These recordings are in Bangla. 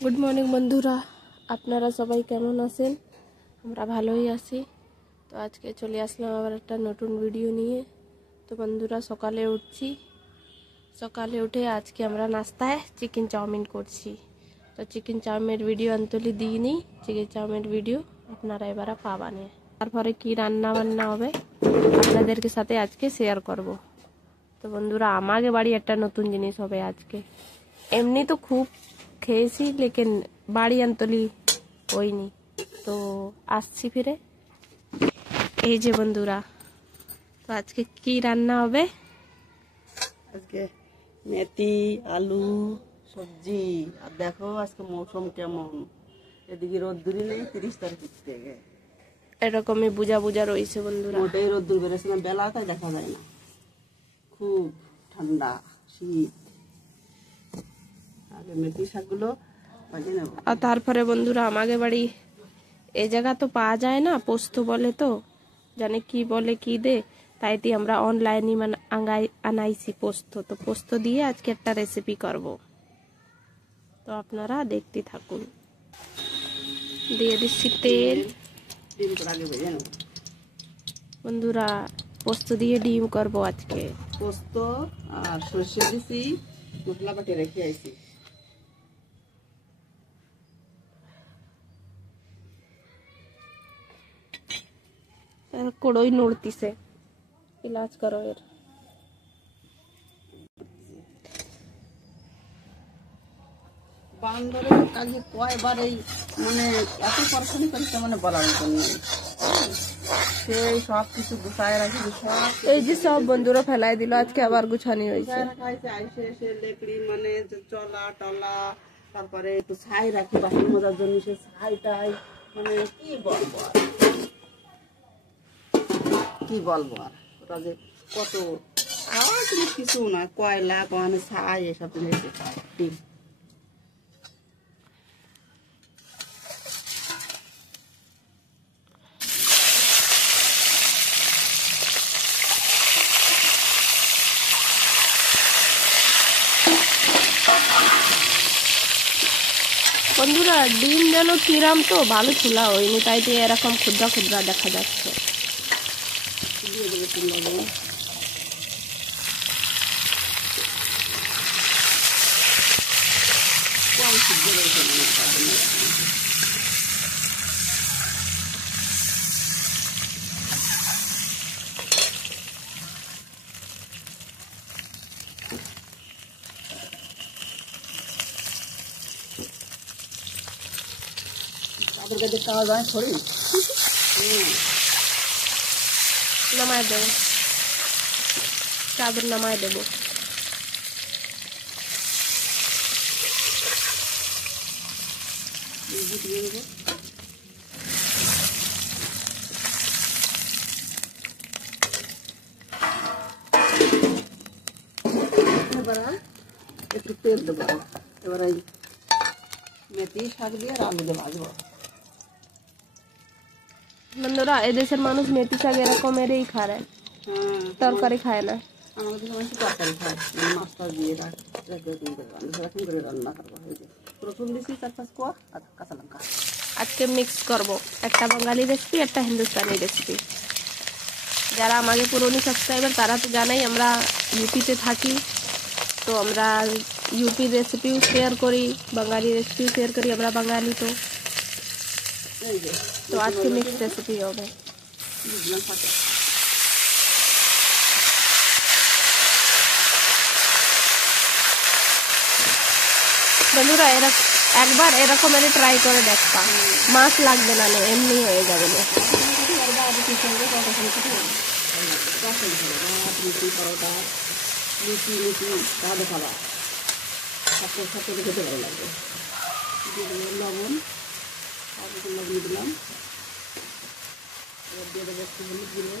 গুড মর্নিং বন্ধুরা, আপনারা সবাই কেমন আছেন? আমরা ভালোই আছি। তো আজকে চলে আসলাম আবার একটা নতুন ভিডিও নিয়ে। তো বন্ধুরা, সকালে উঠে আজকে আমরা নাস্তায় চিকেন চাউমিন করছি। তো চিকেন চাউমিনের ভিডিও আন্তলি দিইনি, চিকেন চাউমিনের ভিডিও আপনারা এবার পাবানে। তারপরে কি রান্না বান্না হবে আপনাদেরকে সাথে আজকে শেয়ার করব। তো বন্ধুরা, আমাদের বাড়ি একটা নতুন জিনিস হবে আজকে। এমনি তো খুব খেয়েছি, লেকিন বাড়ি আন্তলি হয়নি। তো আসছি ফিরে। এই যে বন্ধুরা, তো আজকে কি রান্না হবে? আজকে মেথি আলু সবজি। আর দেখো আজকে মৌসুম কেমন, এদিকে রোদ্দুরই নেই 30 তারিখ থেকে। এরকমই বুঝা বুঝা রয়েছে বন্ধুরা। মোটেই রোদ্দুর বেরোচ্ছে না, বেলাটাই দেখা যায় না, খুব ঠান্ডা শীত। আগে মেথি শাকগুলো ভাজে নেব। আর তারপরে বন্ধুরা, আমাদের বাড়ি এই জায়গা তো পাওয়া যায় না, পোস্ত বলে, তো জানে কি বলে কি দে, তাইতে আমরা অনলাইনে আনাইছি পোস্ত। তো পোস্ত দিয়ে আজকে একটা রেসিপি করব। তো আপনারা দেখতে থাকুন। দিয়ে দিচ্ছি তেল। ডিম করে আগে ভেজে নেব বন্ধুরা, পোস্ত দিয়ে ডিম করব আজকে। পোস্ত আর সর্ষে দিছি, মশলা বাটি রেখে আইছি। কড়ই নড়তিছে, ইলাজ করো এর। বান্দরের কাজে কয়বার এই মানে এত পড়াশোনা করেছে মানে বলার জন্য সেই সব কিছু গুছায় রাখি, সব এই যে সব বন্ধুরা ফেলাই দিল, আজকে আবার গুছানি হয়েছে। আইসে এসে লেকড়ি মানে চলা টলা, তারপরে একটু ছাই রাখি বাসন মজার জন্য, সে ছাইটাই মানে কি বলবো আর ওটা যে কত খাওয়ার জিনিস কিছু না, কয়লা মানে ছাই এসব জিনিস ঠিক। বন্ধুরা, ডিম যেন কিরাম তো ভালো খোলা হয়নি, তাই তো এরকম ক্ষুদ্রা ক্ষুদ্রা দেখা যাচ্ছে। দিয়ে দেবে একটু লবণ। কম সিদ্ধ রয়েছে তাদের কাছে খাওয়া যায় থরি। নামায় দেবো, চাদর নামায় দেবো। দিয়ে দেবো এবার একটু তেল দেবো। এবার এই মেথি শাক দিয়ে আর আলু দিয়ে ভাজবো। বন্ধুরা, এদেশের মানুষ মেথি শাক এরকমেরই খায়, তরকারি খায় না। আমাদের মানুষ তরকারি খায়, মাছ টাছ দিয়ে এরকম করে রান্না করবো। এই যে রসুন দিচ্ছি 4-5 কোয়া আর কাঁচা লঙ্কা। আজকে মিক্স করব, একটা বাঙালি রেসিপি, একটা হিন্দুস্তানি রেসিপি। যারা আমাদের পুরনো সাবস্ক্রাইবার তারা তো জানাই আমরা ইউপিতে থাকি। তো আমরা ইউপির রেসিপিও শেয়ার করি, বাঙালি রেসিপিও শেয়ার করি, আমরা বাঙালি। তো আজকে মিক্স রেসিপি হবে। বন্ধুরা, একবার এরকম ট্রাই করে দেখবা, মাছ লাগবে না, এমনি হয়ে যাবে। পরোটা লুচি ভালো খাবার সাথে সাথে খেতে ভালো লাগবে। দিয়ে দেবো লবণ, লবণ দিলাম। এবার দিয়ে দেবো একটু হলুদ গুঁড়ো,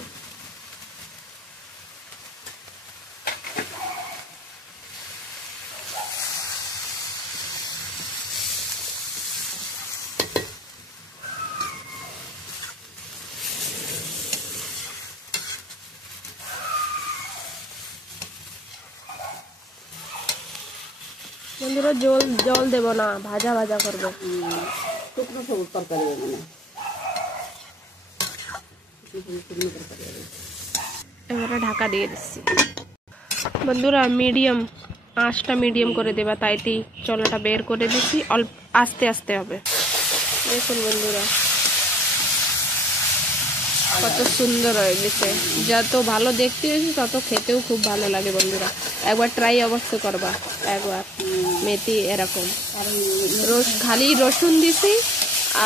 বন্ধুরা জল জল দেব না, ভাজা ভাজা করবো। শুকনো সবুজ তরকারি মানে এবারে ঢাকা দিয়ে দিচ্ছি। বন্ধুরা মিডিয়াম আঁচটা মিডিয়াম করে দেবা, তাইতে চলাটা বের করে দিচ্ছি, অল্প আস্তে আস্তে হবে। দেখুন বন্ধুরা কত সুন্দর হয়ে গেছে, যত ভালো দেখতে হয়েছে তত খেতেও খুব ভালো লাগে। বন্ধুরা একবার ট্রাই অবশ্য করবা, একবার মেথি এরকম খালি রসুন দিছি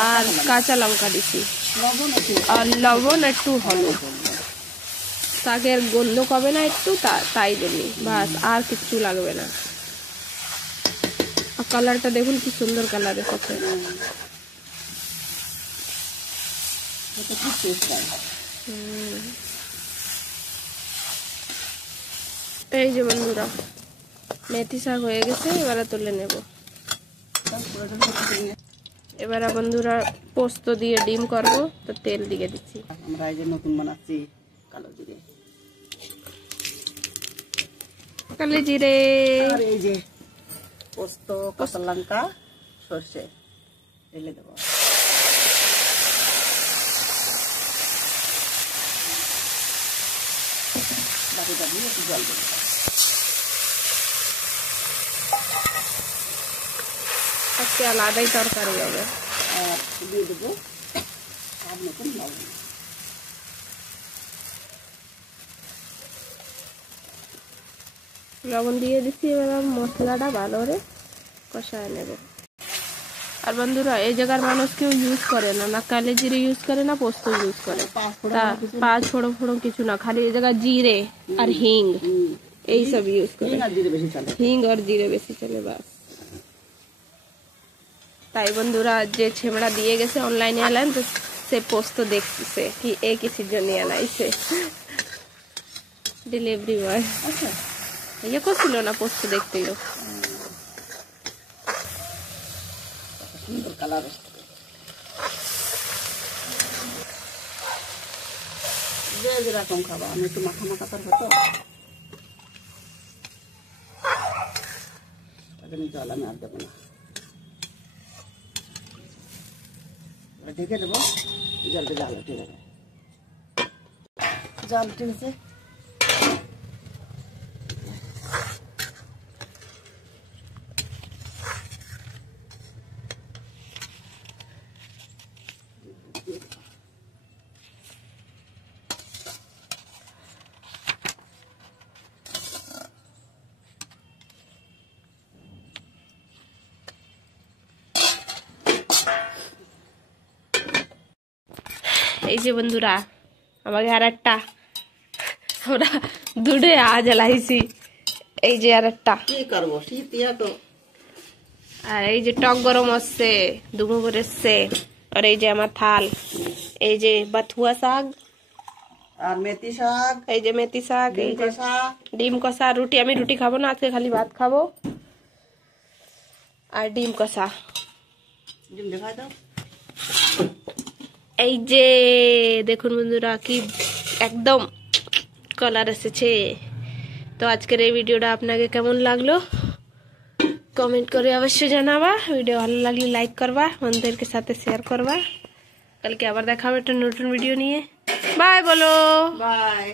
আর কাঁচা লঙ্কা দিছি আর লবণ একটু হলুদ, শাকের গন্ধ কবে না একটু তাই জন্যই, বাস আর কিচ্ছু লাগবে না। আর কালারটা দেখুন কি সুন্দর কালার এসেছে। এই যে বন্ধুরা মেথি শাক হয়ে গেছে, এবারে তুলে নেব। এবারে বন্ধুরা পোস্ত দিয়ে ডিম করব, তো তেল দিয়ে দিচ্ছি। আমরা এই যে নতুন বানাচ্ছি কালো জিরে, কালো জিরে আর এই যে পোস্ত, কাঁচা লঙ্কা, সরষে ঢেলে দেবো। বাকিটা দিয়ে একটু জল দেবো। আজকে আলাদাই তরকারি হবে। আর দিয়ে দেবো আর নতুন লবণ। লবণ দিয়ে দিচ্ছি, এবার মশলাটা ভালো করে কষায় নেব। আর বন্ধুরা এই জায়গার মানুষ কেউ ইউজ করে না, না কালো জিরে ইউজ করে না পোস্ত ইউজ করে, পাঁচ ফোড়ন কিছু না, খালি এই জায়গায় জিরে আর হিং এই সব ইউজ করে, হিং আর জিরে বেশি চলে বাস। তাই বন্ধুরা যে ছেমড়া দিয়ে গেছে অনলাইনে এলেন, তো সে পোস্ত দেখছে কি এ কিসির জন্য আনাইছে, ডেলিভারি বয় ইয়ে করছিল না পোস্ত দেখতে লোক। সুন্দর কালার যে যেরকম খাবা, আমি একটু মাখা মাখা করবো তো জল আমি আর দেবো না, ঢেকে দেবো। জলটা জাল উঠে যাবে, জাল উঠেছে। এই যে বন্ধুরা আমাকে আর একটা আমরা দুধে আজ জ্বালাইছি, এই যে আর একটা কি করবো শীত তো। আর এই যে টক গরম হচ্ছে, দুমো করে এসছে, আর এই যে আমার থাল, এই যে বাথুয়া শাক আর মেথি শাক, এই যে মেথি শাক, এই যে ডিম কষা, রুটি আমি রুটি খাবো না আজকে, খালি ভাত খাবো, আর ডিম কষা। ডিম দেখাই দাও। এই যে দেখুন বন্ধুরা কি একদম কালার এসেছে। তো আজকের এই ভিডিওটা আপনাকে কেমন লাগলো কমেন্ট করে অবশ্যই জানাবা, ভিডিও ভালো লাগলে লাইক করবা, বন্ধুদেরকে সাথে শেয়ার করবা। কালকে আবার দেখা হবে একটা নতুন ভিডিও নিয়ে। বাই বলো। বাই।